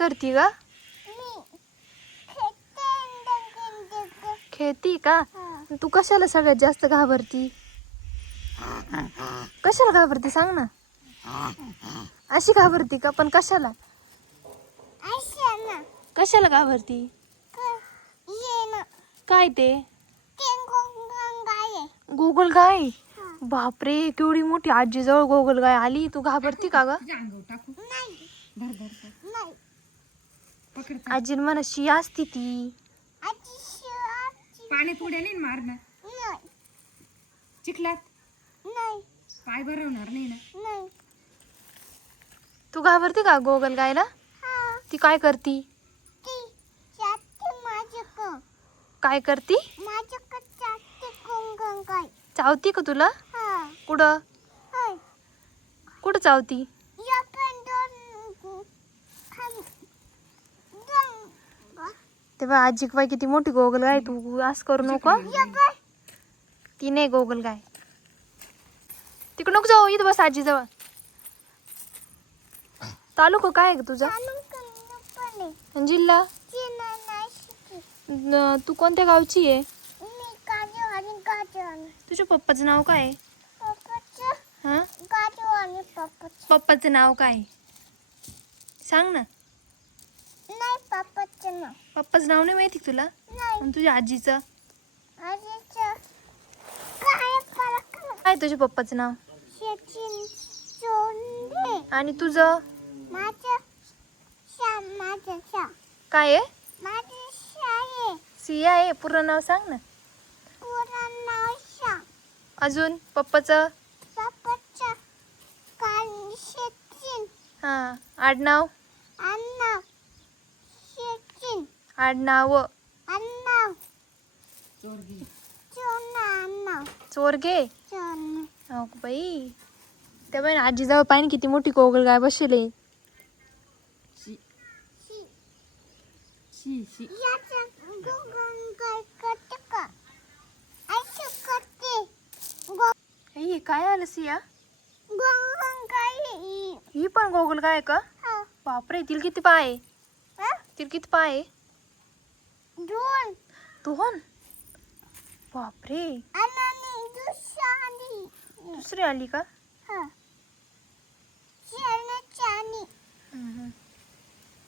करती का? खेळती का? तू कशाला सगळ्यात जास्त घाबरती? कशाला घाबरती सांग ना. अशी घाबरती का? पण कशाला? कशाला घाबरती? काय ते? गोगल गाय. बापरे, केवढी मोठी आजीजवळ गोगल गाय आली. तू घाबरती का ग? आजी मनाशी असती ती. पाण्यात उड्या नाही मारणार, चिखलात पाय भरवणार नाही ना. तू घाबरती का गोगल गायला? ती काय करती? काय करती? चावती का तुला? कुठं कुठं चावती? तेव्हा आजी बाई किती मोठी गोगल गाय. तू असं करू नको. ती नाही गोगल गाय. तिकडे नको जाऊ, इथं बस आजी जवळ. तालुका काय आहे तुझा? जिल्हा? तू कोणत्या गावची आहे? तुझ्या पप्पाचं नाव काय आहे? हा, पप्पाचं नाव काय आहे? सांग ना. पप्पाचं नाव नाही माहिती तुला? आणि तुझ्या आजीचं काय? तुझ्या पप्पाचं नाव आणि तुझं काय आहे? सिया आहे. पूर्ण नाव सांग ना. अजून पप्पाचं हा, आडनाव आडनाव चोरगे. हो बाई. त्या बाई आजीजवळ पाहिजे किती मोठी गोगल गाय बसले. काय आलं सिया? ही पण गोगल गाय का? बापरे, तिला किती पाय आहे? तिला किती पाय आहे? दोन. बापरे, दुसरी आली का?